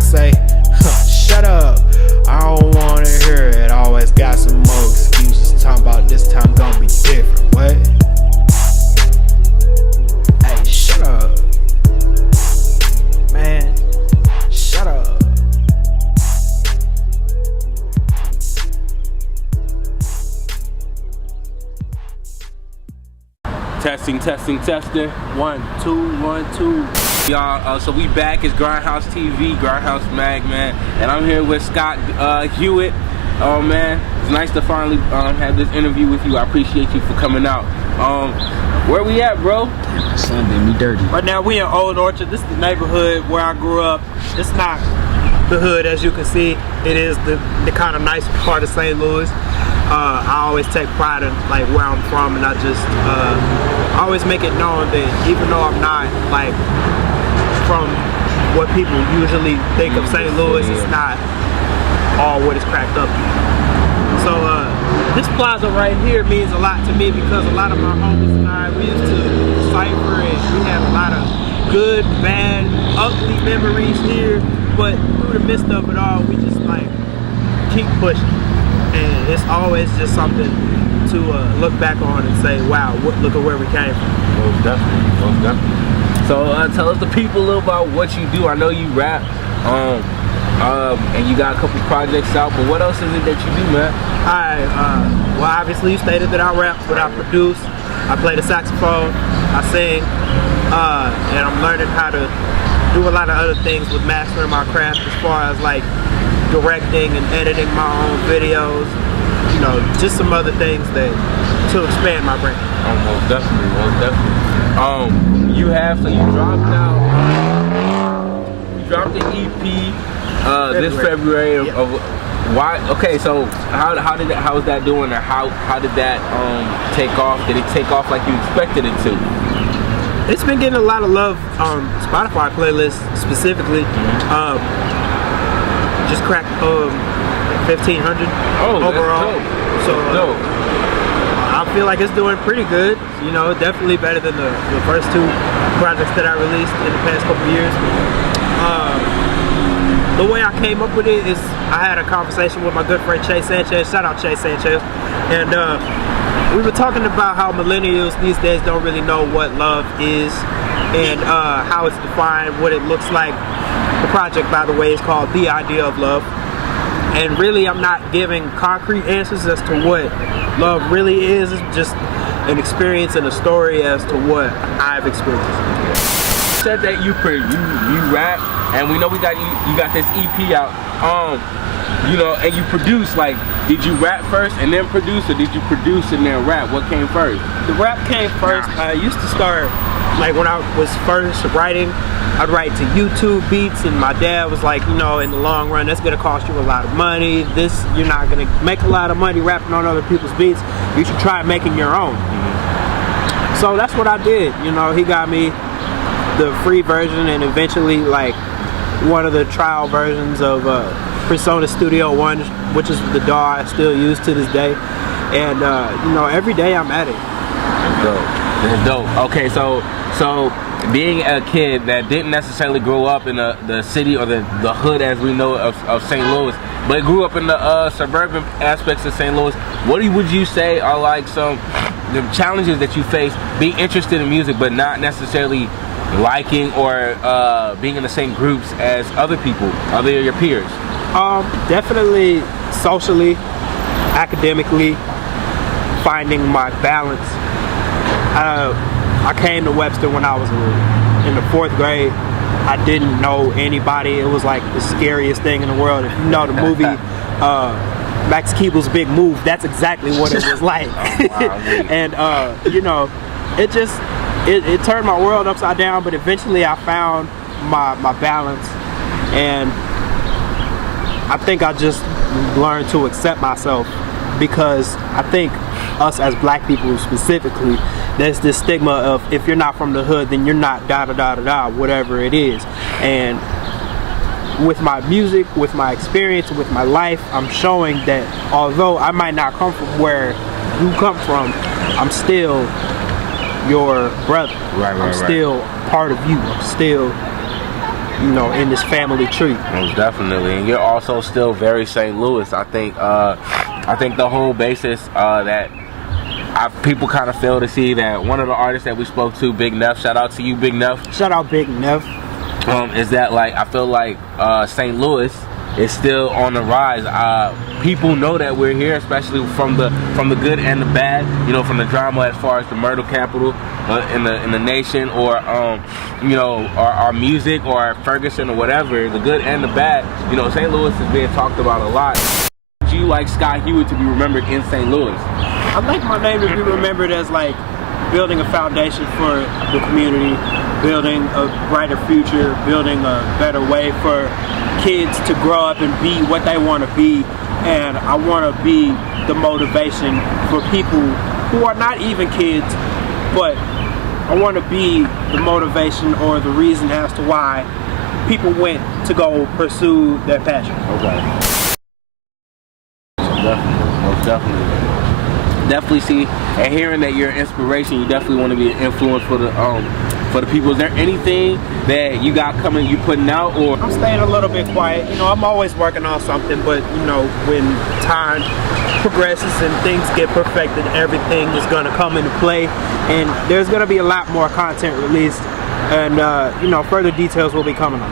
I say, shut up, I don't wanna hear it. Always got some more excuses, talking about this time gonna be different. What? Hey, shut up, man, shut up. Testing. 1, 2, 1, 2. Y'all, so we back. It's Grindhouse TV, Grindhouse Mag, man. And I'm here with Scott Hewitt. Oh, man, it's nice to finally have this interview with you. I appreciate you for coming out. Where we at, bro? Son did me dirty. Right now, we in Old Orchard. This is the neighborhood where I grew up. It's not the hood, as you can see. It is the kind of nice part of St. Louis. I always take pride in like where I'm from, and I just always make it known that even though I'm not like from what people usually think of St. Louis, it's not all what it's cracked up to be. So this plaza right here means a lot to me because a lot of my homies and I, we used to cipher and we had a lot of good, bad, ugly memories here, but through the midst of it all, we just like keep pushing. And it's always just something to look back on and say, wow, look at where we came from. Most definitely. So tell us the people a little about what you do. I know you rap, and you got a couple projects out, but what else is it that you do, man? Well, obviously you stated that I rap, but I produce, I play the saxophone, I sing, and I'm learning how to do a lot of other things with mastering my craft as far as like directing and editing my own videos, you know, just some other things that to expand my brand. Oh, most definitely. You dropped the EP this February yep. of why? Okay, so how is that doing, or how did that take off? Did it take off like you expected it to? It's been getting a lot of love on Spotify playlists specifically. Just cracked 1,500 overall. So I feel like it's doing pretty good. You know, definitely better than the first two projects that I released in the past couple of years. The way I came up with it is I had a conversation with my good friend Chase Sanchez. Shout out Chase Sanchez. And we were talking about how millennials these days don't really know what love is and how it's defined, what it looks like. The project, by the way, is called The Idea of Love. And really, I'm not giving concrete answers as to what love really is. It's just an experience and a story as to what I've experienced. You said that you rap, and we know you got this EP out. You know, and you produce. Like, did you rap first and then produce, or did you produce and then rap? What came first? The rap came first. I used to start, like when I was first writing, I'd write to YouTube beats, and my dad was like, you know, in the long run, that's gonna cost you a lot of money. You're not gonna make a lot of money rapping on other people's beats. You should try making your own. So that's what I did. You know, he got me the free version, and eventually, like, one of the trial versions of Persona Studio One, which is the DAW I still use to this day. And you know, every day I'm at it. That's dope. Okay, so being a kid that didn't necessarily grow up in the city or the hood as we know of St. Louis, but grew up in the suburban aspects of St. Louis, what would you say are like some the challenges that you face being interested in music but not necessarily liking or being in the same groups as other people, other your peers? Definitely socially, academically, finding my balance. I came to Webster when I was in the 4th grade. I didn't know anybody. It was like the scariest thing in the world. If you know the movie Max Keeble's Big Move, that's exactly what it was like. And you know, it turned my world upside down, but eventually I found my balance, and I think I just learned to accept myself, because I think us as black people specifically, there's this stigma of if you're not from the hood, then you're not whatever it is. And with my music, with my experience, with my life, I'm showing that although I might not come from where you come from, I'm still your brother. I'm still part of you. I'm still you know, in this family tree. Most definitely, and you're also still very St. Louis. I think the whole basis that people kind of fail to see that one of the artists that we spoke to, Big Neff, shout out to you, Big Neff. Shout out Big Neff. Is that like I feel like St. Louis is still on the rise. People know that we're here, especially from the good and the bad. You know, from the drama as far as the murder capital in the nation, or you know, our music, or Ferguson, or whatever. The good and the bad. You know, St. Louis is being talked about a lot. Do you like Scott Hewitt to be remembered in St. Louis? I'd like my name to be remembered as like building a foundation for the community, building a brighter future, building a better way for kids to grow up and be what they want to be. And I want to be the motivation for people who are not even kids, but I want to be the motivation or the reason as to why people went to go pursue their passion. Okay. Most definitely see, and hearing that you're an inspiration, you definitely want to be an influence for the people. Is there anything that you got coming, you putting out, or? I'm staying a little bit quiet. You know, I'm always working on something, but you know, when time progresses and things get perfected, everything is gonna come into play, and there's gonna be a lot more content released, and you know, further details will be coming on.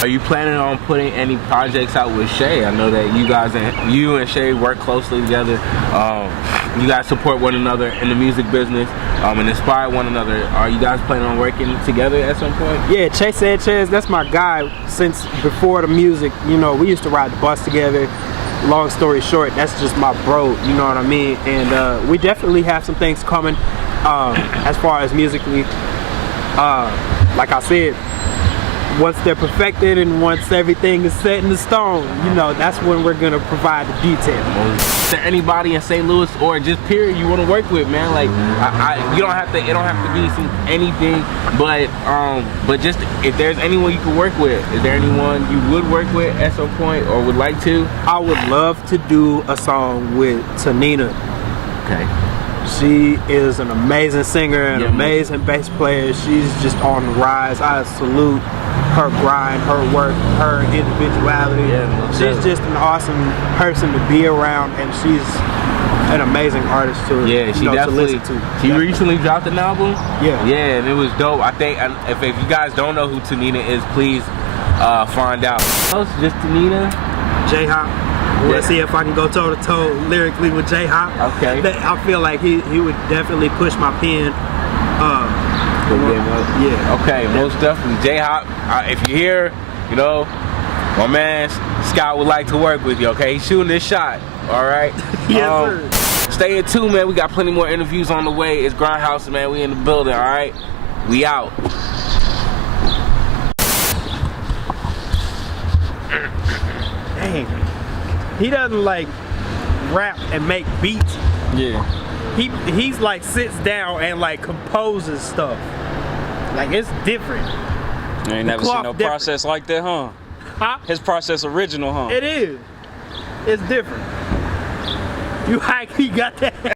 Are you planning on putting any projects out with Shay? I know that you and Shay work closely together. You guys support one another in the music business and inspire one another. Are you guys planning on working together at some point? Yeah, Chase Sanchez, that's my guy since before the music. You know, we used to ride the bus together. Long story short, that's just my bro, you know what I mean? And we definitely have some things coming as far as musically. Like I said, once they're perfected and once everything is set in the stone, you know, that's when we're gonna provide the detail. Is there anybody in St. Louis or just period you want to work with, man? Like, you don't have to. It don't have to be anything, but just if there's anyone you could work with, is there anyone you would work with at some point or would like to? I would love to do a song with Tanina. Okay. She is an amazing singer, an amazing bass player. She's just on the rise. I salute her grind, her work, her individuality. Yeah, she's just an awesome person to be around, and she's an amazing artist to, yeah, she definitely. to listen to. She recently dropped an album. Yeah. Yeah, and it was dope. I think if you guys don't know who Tanina is, please find out. Just Tanina. J-Hop. I want to see if I can go toe-to-toe lyrically with J-Hop. Okay. I feel like he would definitely push my pen. Yeah. Okay, most definitely. J-Hop, if you're here, you know, my man Scott would like to work with you, okay? He's shooting this shot, all right? Yes, sir. Stay in tune, man. We got plenty more interviews on the way. It's Grindhouse, man. We in the building, all right? We out. Dang. He doesn't like rap and make beats. Yeah. He's like sits down and like composes stuff. Like it's different. You ain't never seen no process like that, huh? Huh? His process original, huh? It is. It's different. You he got that.